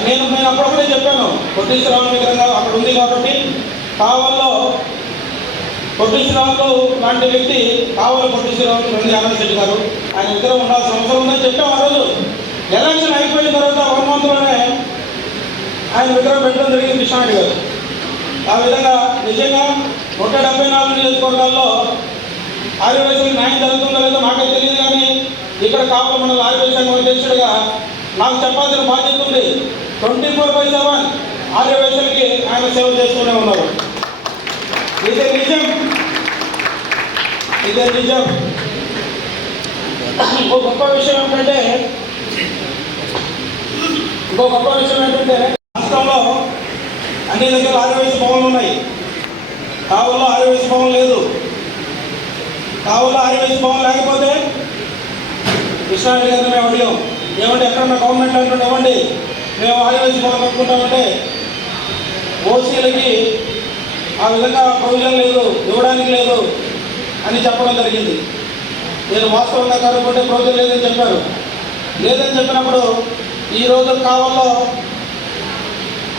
నేను అప్పుడప్పుడే చెప్పాను, పొట్టి శ్రీరాములు విగ్రహం అక్కడ ఉంది కాబట్టి కావల్లో పొట్టి శ్రీరాములు లాంటి వ్యక్తి, కావాలి పొట్టి శ్రీరాములు ఉంది యానాశెట్టి గారు, ఆయన విగ్రహం ఉండాల్సిన అవసరం ఉందని చెప్పాం. ఆ రోజు ఎలక్షన్ అయిపోయిన తర్వాత 1 monthలోనే ఆయన విగ్రహం పెట్టడం జరిగింది కృష్ణారెడ్డి గారు. ఆ విధంగా నిజంగా 174 నియోజకవర్గాల్లో ఆర్యవైశ్యులకు న్యాయం జరుగుతుందో లేదో నాకే తెలియదు, కానీ ఇక్కడ కావలి మండల ఆర్యవైశ్య సంఘం అధ్యక్షుడిగా నాకు చెప్పాల్సిన బాధ్యత ఉంది. 24/7 ఆర్యవైశ్యులకి ఆయన సేవ చేస్తూనే ఉన్నారు. ఇదే నిజం. ఇంకో గొప్ప విషయం ఏంటంటే రాష్ట్రంలో అన్ని దగ్గర ఆర్యవైశ్య భవన్లు ఉన్నాయి. కావల్లో ఆర్యవైశ్య భవన్ లేదు. కావుల ఆర్యవైశ్య భవన్ లేకపోతే కృష్ణారెడ్డి గారిని మేము అడిగాం, ఏమంటే ఎక్కడన్నా గవర్నమెంట్ అంటుండే ఇవ్వండి, మేము ఆర్యవైశ్య భవన్ కట్టుకుంటామంటే ఓసీలకి ఆ విధంగా ప్రొవిజన్ లేదు, ఇవ్వడానికి లేదు అని చెప్పడం జరిగింది. నేను వాస్తవంగా కనుక్కుంటే ప్రొవిజన్ లేదని చెప్పారు. లేదని చెప్పినప్పుడు ఈరోజు కావల్లో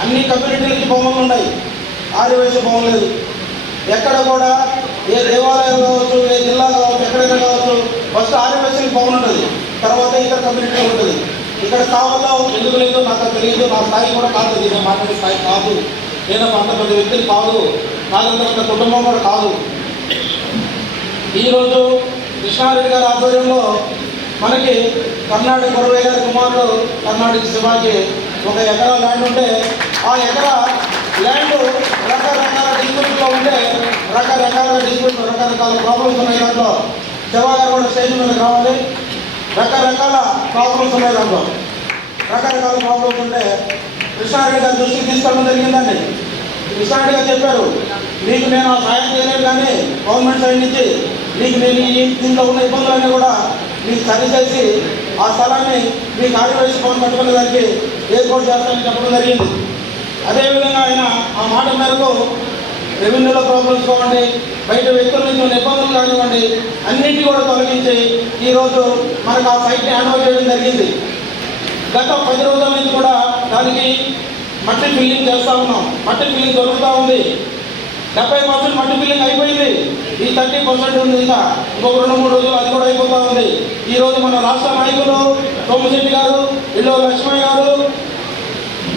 అన్ని కమ్యూనిటీలకి భవన్లు ఉన్నాయి, ఆర్యవైశ్య భవన్ లేదు. ఎక్కడ కూడా ఏ దేవాలయం కావచ్చు, ఏ జిల్లా కావచ్చు, ఎక్కడైనా కావచ్చు, ఫస్ట్ ఆర్యవైశ్యులకి భవన్ ఉంటుంది, తర్వాత ఇతర కమ్యూనిటీలు ఉంటుంది. ఇక్కడ కావాలో ఎందుకు లేదు నాకు తెలియదు, నా స్థాయి కూడా కాదు, నేను మాట్లాడే స్థాయి కాదు, నేను అంత పెద్ద వ్యక్తిని కాదు, నాకంత పెద్ద కుటుంబం కూడా కాదు. ఈరోజు కృష్ణారెడ్డి గారి ఆధ్వర్యంలో మనకి కర్ణాటక గురవయ్య గారి కుమారుడు కర్ణాటక శివాజీ 1 ఎకరా ల్యాండ్ ఉంటే ఆ ఎకరా ల్యాండ్ రకరకాల డిస్ప్యూట్లో ఉంటే రకరకాల ప్రాబ్లమ్స్ ఉన్నాయి. దాంట్లో శివ గారు కూడా స్టేజ్ మీద రావాలి. రకరకాల ప్రాబ్లమ్స్ ఉన్నాయి, దాంట్లో రకరకాల ప్రాబ్లమ్స్ ఉంటే కృష్ణారెడ్డి గారి దృష్టికి తీసుకోవడం జరిగిందండి. కృష్ణారెడ్డి గారు చెప్పారు, నీకు నేను ఆ సాయం చేయలేదు, కానీ గవర్నమెంట్ సైడ్ నుంచి నీకు నేను దీంట్లో ఉన్న ఇబ్బందులన్నీ కూడా మీకు సరిచేసి ఆ స్థలాన్ని మీకు ఆర్యవైశ్య భవన్ కట్టుకునే దానికి ఏర్పాటు చేస్తానని చెప్పడం జరిగింది. అదేవిధంగా ఆయన ఆ మాట మేరకు రెవెన్యూలో ప్రాబ్లమ్స్ కావండి, బయట వ్యక్తుల నుంచి ఉన్న ఇబ్బందులు కానివ్వండి, అన్నింటినీ కూడా తొలగించి ఈరోజు మనకు ఆ సైట్ని హ్యాండ్ ఓవర్ చేయడం జరిగింది. గత 10 రోజుల నుంచి కూడా దానికి మట్టి ఫిల్లింగ్ చేస్తూ ఉన్నాం. మట్టి ఫిల్లింగ్ జరుగుతూ ఉంది. 70% మట్టి ఫిల్లింగ్ అయిపోయింది. ఈ 30% ఉంది, ఇంకా ఇంకొక 2-3 రోజులు అది కూడా అయిపోతూ ఉంది. ఈరోజు మన రాష్ట్ర నాయకులు సోమశెట్టి గారు, ఇల్లు లక్ష్మయ్య గారు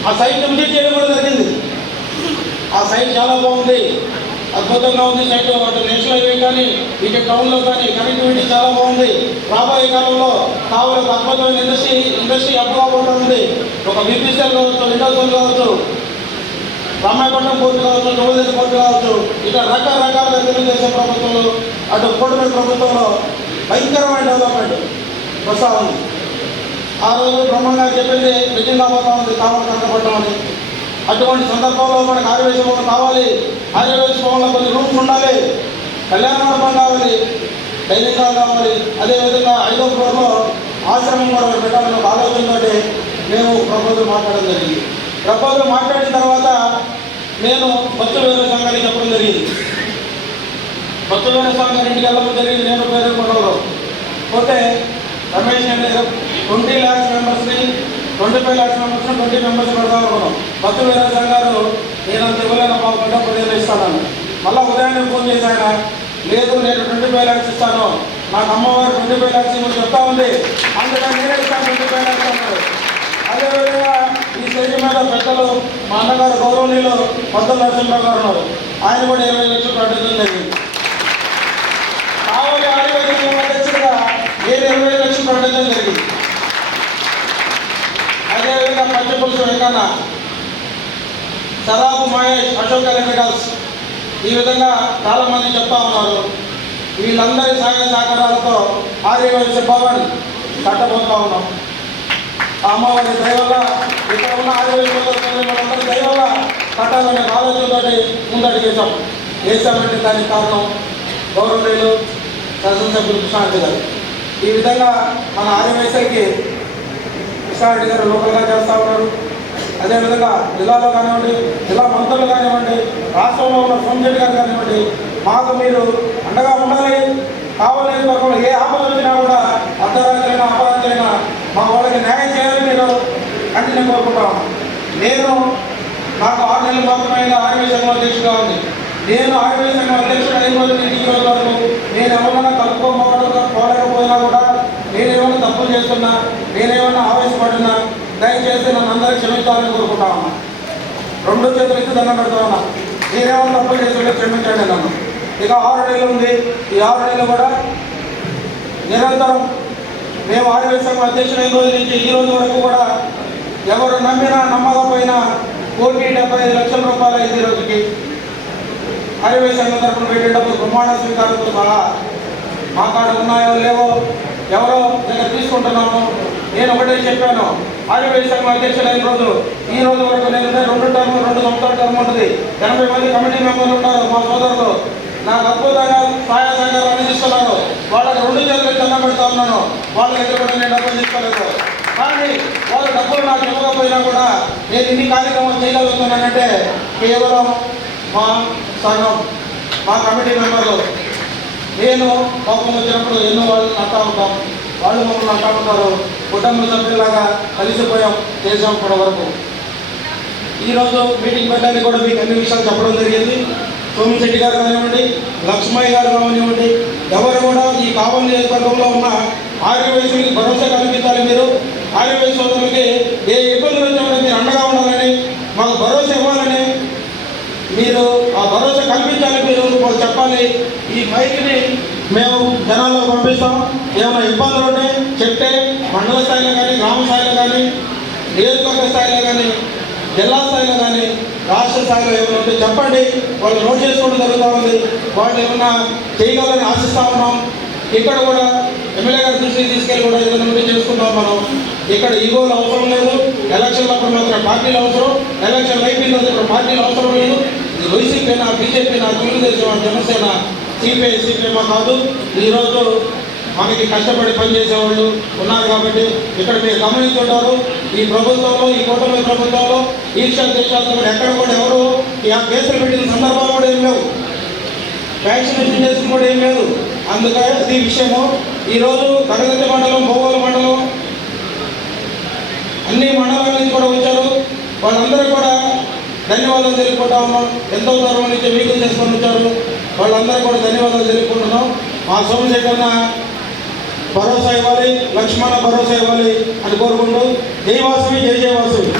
ఆ సైట్ని విజిట్ చేయడం కూడా జరిగింది. ఆ సైట్ చాలా బాగుంది, అద్భుతంగా ఉంది సైట్. అటు నేషనల్ హైవే కానీ ఇటు టౌన్లో కానీ కనెక్టివిటీ చాలా బాగుంది. రాబోయే కాలంలో కావలకు అద్భుతమైన ఇండస్ట్రీ అబ్బుగా ఉంది. ఒక బీపీసీఎల్ కావచ్చు, ఇండస్ట్రియల్ కావచ్చు, రామాయపట్నం పోర్టు కావచ్చు, నవోదయ పోర్టు కావచ్చు, ఇట్లా రకరకాలుగా తెలుగుదేశం ప్రభుత్వంలో అటు కూటమి ప్రభుత్వంలో భయంకరమైన డెవలప్మెంట్ వస్తూ ఉంది. ఆ రోజు బ్రహ్మంగా చెప్పింది నిజంగా పోతా ఉంది, కావాలి కష్టపడటం అని. అటువంటి సందర్భంలో మనకు ఆర్యవైశ్య భవన్ కావాలి. ఆర్యవైశ్య భవన్లో కొన్ని రూమ్స్ ఉండాలి, కళ్యాణ మండపం కావాలి, డైనింగ్ హాల్ కావాలి. అదేవిధంగా 5వ ఫ్లోర్లో ఆశ్రమం కూడా పెట్టాలని ఒక ఆలోచనతో మేము ప్రపోజల్ మాట్లాడడం జరిగింది. ప్రపోజల్ మాట్లాడిన తర్వాత నేను బొత్స వీర సంఘానికి చెప్పడం జరిగింది. బొత్స వీర సంఘం ఇంటికి వెళ్ళడం జరిగింది. నేను పేరుకొండలో పోతే రమేష్ అంటే 20 lakhs మెంబర్స్ని 25 lakhs మెంబర్స్ని 20 మెంబర్స్ పెడదాం అనుకున్నాం. బొత్స వీర సంఘాలు నేను అంత ఇవ్వలేను, పాప 10 ఇస్తాను. మళ్ళీ ఉదయాన్నే ఫోన్ చేసి ఆయన, లేదు నేను 25 lakhs ఇస్తాను, నాకు అమ్మవారు 25 lakhs ఇవ్వని చెప్తా ఉంది, అందుకని నేనే ఇస్తాను 25 lakhs అన్నారు. అదేవిధంగా ఈ స్టేజ్ మీద పెద్దలు మా అన్నగారు గౌరవనీయులు మొత్తం నరసింహరావు గారు ఉన్నారు. ఆయన కూడా 20 లక్షలు ప్రకటించడం జరిగింది. కావాలి ఆర్యవైశ్య అధ్యక్షుడిగా నేను 20 లక్షలు ప్రకటించడం జరిగింది. అదేవిధంగా పచ్చపులుసు వెంకన్న, సరాబు మహేష్, అశోక్ ఎలక్ట్రికల్స్, ఈ విధంగా చాలామంది చెప్తా ఉన్నారు. వీళ్ళందరి సహాయ సహకారాలతో ఆర్యవైశ్య భవన్ కట్టబోతా ఉన్నాం. అమ్మవారి దయ వల్ల, ఇక్కడ ఉన్న ఆర్యవైశ్యులందరి దయ వల్ల కట్టాలనే ఆలోచనతో ముందడుగు వేసామంటే దానికి కారణం గౌరవనీయులు శాసనసభ్యులు కృష్ణారెడ్డి గారు. ఈ విధంగా మన ఆర్యవైశ్యులకి కృష్ణారెడ్డి గారు లోకల్గా చేస్తూ ఉన్నారు. అదేవిధంగా జిల్లాలో కానివ్వండి, జిల్లా మంత్రులు కానివ్వండి, రాష్ట్రంలో ఉన్న సోమశెట్టి గారు కానివ్వండి, మాకు మీరు అండగా ఉండాలి. కావాలని వరకు ఏ ఆపద వచ్చినా కూడా అర్ధరాత్రైనా అపరాత్రైనా మా వాళ్ళకి న్యాయం చేయాలని మీరు కంటిన్యూ కోరుకుంటాను. నాకు 6 నెలలు మాత్రమే ఆర్యవైశ్య సంఘం అధ్యక్షుడుగా ఉంది. నేను ఆర్యవైశ్య సంఘం అధ్యక్షుడు అయిన రోజు ఇంటికి రోజు వరకు నేను ఎవరైనా కలుపుకోకపోయినా కూడా, నేనేమైనా తప్పులు చేస్తున్నా, నేనేమైనా ఆవేశపడినా దయచేసి నన్ను అందరూ క్షమించాలని కోరుకుంటా ఉన్నా. 2 చేతులు ఎత్తి దండం పెడతా ఉన్నా. నేనేమైనా తప్పులు చేస్తుంటే క్షమించండి నన్ను. ఇక 6 నెలలు ఉంది. ఈ 6 నెలలు కూడా నిరంతరం మేము ఆర్యవైశ్య సంఘం అధ్యక్షుడైన రోజు నుంచి ఈ రోజు వరకు కూడా ఎవరు నమ్మినా నమ్మకపోయినా 1,75 లక్షల రూపాయలు అయింది. ఈ రోజుకి ఆర్యవైశ్య సంఘం తరఫున పెట్టేటప్పుడు ప్రమాణ స్వీకారంతో సహా మా కాడ ఉన్నాయో లేవో ఎవరో దగ్గర తీసుకుంటున్నాము. నేను ఒకటే చెప్పాను, ఆర్యవైశ్య సంఘం అధ్యక్షులైన రోజు ఈ రోజు వరకు నేను 2 సంవత్సరాల టర్మ్ ఉంటుంది. 80 మంది కమిటీ మెంబర్లు ఉన్నారు, మా సోదరులు. నాకు అద్భుతంగా సహాయ సహకారాలు అందిస్తున్నారు. వాళ్ళకి 2 చేతులు దండం పెడతా ఉన్నాను. వాళ్ళ దగ్గర కూడా నేను డబ్బులు తీసుకోలేదు. కానీ వాళ్ళు డబ్బులు నాకు ఇవ్వకపోయినా కూడా నేను ఇన్ని కార్యక్రమాలు చేయగలుగుతున్నానంటే కేవలం మా సంఘం, మా కమిటీ మెంబర్లు. నేను కోపం వచ్చినప్పుడు ఎన్నో వాళ్ళు అంటా ఉంటాం, వాళ్ళు మమ్మల్ని అంటా ఉంటారు. కుటుంబ సభ్యులాగా కలిసిపోయాం, చేసాం ఇప్పటి వరకు. ఈరోజు మీటింగ్ పెట్టడానికి కూడా మీకు అన్ని విషయాలు చెప్పడం జరిగింది. సోమిశెట్టి గారు కానివ్వండి, లక్ష్మయ్య గారు కానివ్వండి, ఎవరు కూడా ఈ కావలి నియోజకవర్గంలో ఉన్న ఆర్యవైశ్యులకి భరోసా కల్పించాలి. మీరు ఆర్యవైశ్య సోదరులకి ఏ ఇబ్బందులు వచ్చినా మీరు అండగా ఉండాలని, మాకు భరోసా ఇవ్వాలని, మీరు ఆ భరోసా కల్పించాలి. మీరు మాకు చెప్పాలి. ఈ మైక్ని మేము జనాల్లో పంపిస్తాం. ఏమైనా ఇబ్బందులు ఉంటే చెప్తే మండల స్థాయిలో కానీ, గ్రామ స్థాయిలో కానీ, నియోజకవర్గ స్థాయిలో కానీ, జిల్లా స్థాయిలో కానీ, రాష్ట్ర స్థాయిలో ఏమైనా ఉంటే చెప్పండి. వాళ్ళు నోట్ చేసుకోవడం జరుగుతూ ఉంది. వాళ్ళు ఏమన్నా చేయగలని ఆశిస్తూ ఉన్నాం. ఇక్కడ కూడా ఎమ్మెల్యే గారి దృష్టికి తీసుకెళ్ళి కూడా ఏదైనా ఉంటే చేసుకుంటాం మనం. ఇక్కడ ఈగోలు అవసరం లేదు. ఎలక్షన్లు అప్పుడు మాత్రం పార్టీలు అవసరం, ఎలక్షన్లు అయిపోయిన తర్వాత ఇక్కడ పార్టీలు అవసరం లేదు. ఇది వైసీపీ నా, బీజేపీ నా, తెలుగుదేశం, జనసేన, సిపిఐ కాదు. ఈరోజు మనకి కష్టపడి పనిచేసేవాళ్ళు ఉన్నారు కాబట్టి ఇక్కడ మీరు గమనించుంటారు. ఈ ప్రభుత్వంలో, ఈ కూటమి ప్రభుత్వంలో ఈర్ష్య దేశాలతో ఎక్కడ కూడా ఎవరు కేసులు పెట్టిన సందర్భాలు కూడా ఏం లేవు. వ్యాక్సినేషన్ చేసిన కూడా ఏం లేదు. అందుకని అది విషయము. ఈరోజు కడగంటి మండలం, భోగోలు మండలం, అన్ని మండలాల నుంచి కూడా వచ్చారు. వాళ్ళందరూ కూడా ధన్యవాదాలు తెలుపుకుంటా ఉన్నాం. ఎంతో దూరం నుంచి వెహికల్ చేసుకొని వచ్చారు. వాళ్ళందరూ కూడా ధన్యవాదాలు తెలుపుకుంటున్నాం. మా సోమశేఖర్ భరోసా ఇవ్వాలి, లక్ష్మణ భరోసా ఇవ్వాలి అని కోరుకుంటూ జై వాసవి, జై జయ వాసవి.